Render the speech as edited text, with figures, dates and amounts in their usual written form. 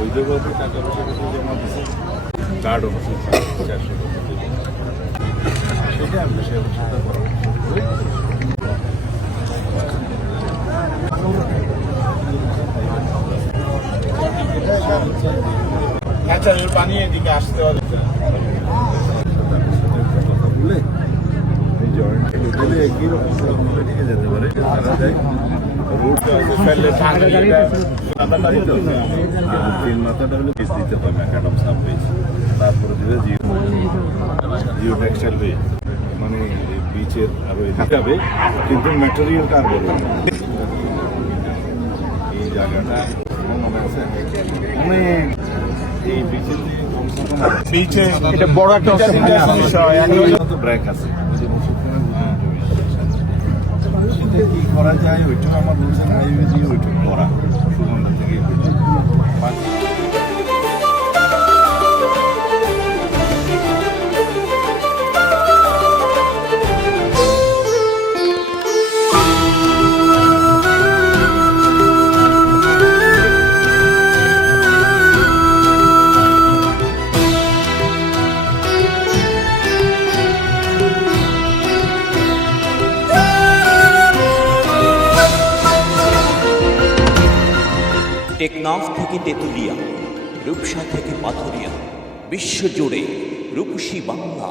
বৈধভাবে টাকা পয়সা কিছু জমা দিচ্ছে, কার্ড অবশ্যই 400 সেটা আমরা সে সাথে পরামর্শ করে আচ্ছা পানি এদিকে আসতে হবে কথা বলে এই জয়েন্ট গেলে একই রকম দিকে যেতে পারে তারা দেয় রোডটা ফেললে তিন মাথাটা হলে পিস দিতে হবে ম্যাকাডাম সাববেজ তারপরে দিলে জিও টেক্সটাইল হয়ে মানে বিচের আরো এদিকে যাবে কিন্তু ম্যাটেরিয়ালটা আর বলবে এই জায়গাটা মনে আছে অনেক এই বিচে এটা বড় একটা ব্রেক আছে সেটা কি করা যায় ওইটুকু আমার বলছেন হাইওয়ে দিয়ে ওইটুকু করা সুগন্ধা থেকে টেকনাফ থেকে তেঁতুলিয়া, রূপসা থেকে পাথুরিয়া, বিশ্বজুড়ে রূপসী বাংলা।